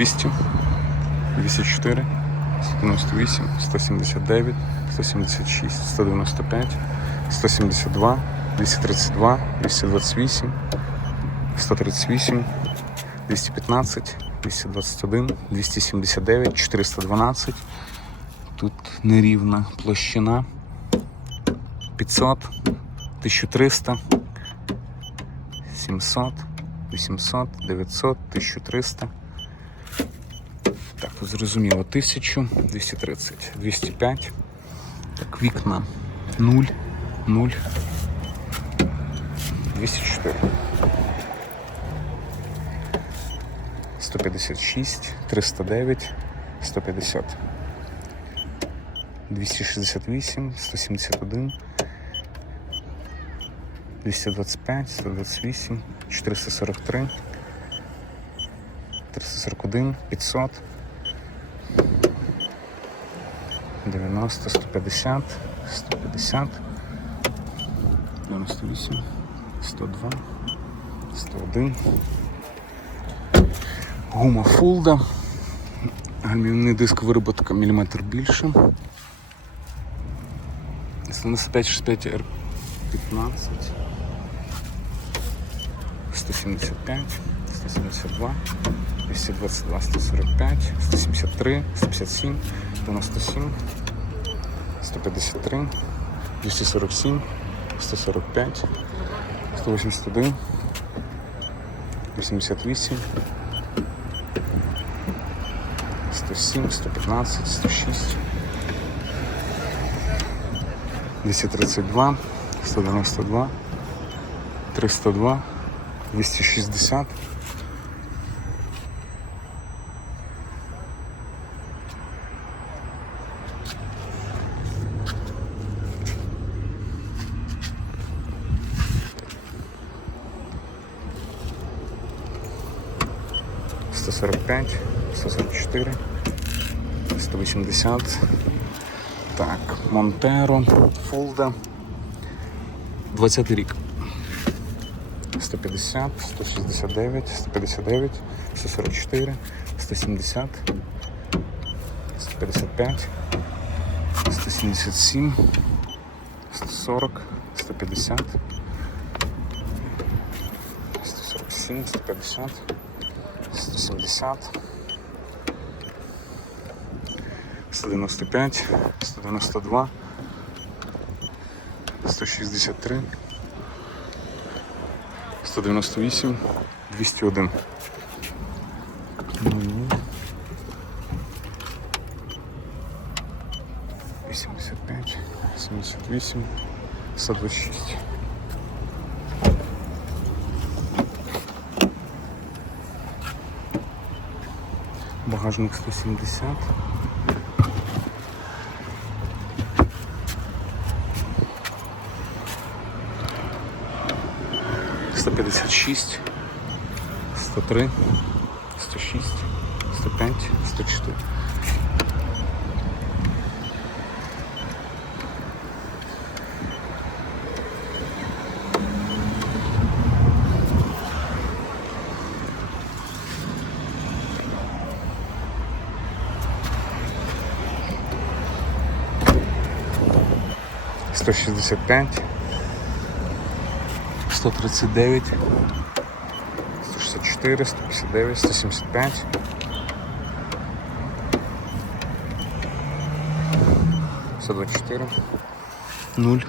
200, 204, 198, 179, 176, 195, 172, 232, 228, 138, 215, 221, 279, 412. Тут нерівна площина. 500, 1300, 700, 800, 900, 1300. Так, зрозуміло, 1000, 230, 205. Так, вікна. 0, 0, 204. 156, 309, 150. 268, 171, 225, 128, 443, 341, 500, 90, 150, 150, 98, 102, 101. Гума Фулда. Гальмівний диск вироботка міліметр більше. 95 65 R 15 175 172 222 145 173 157 97 153 247 145 181 88 107 115 106 232, 192, 302, 260. Сто сорок пять, сто сорок четыре, сто восемьдесят. Так, Монтеро, Фулда. 20 рік. 150, 169, 159, 144, 170, 155, 177, 140, 150, 147, 150, 170. 195, 192, 163, 198, 201. Мгм. 85, 78, 126. Багажник 170. 156, 103, 106, 105, 104. Сто шість, сто п'ять, сто чотири, сто п'ятдесят дев'ять, сто сімдесят п'ять. Сто двадцять чотири, нуль,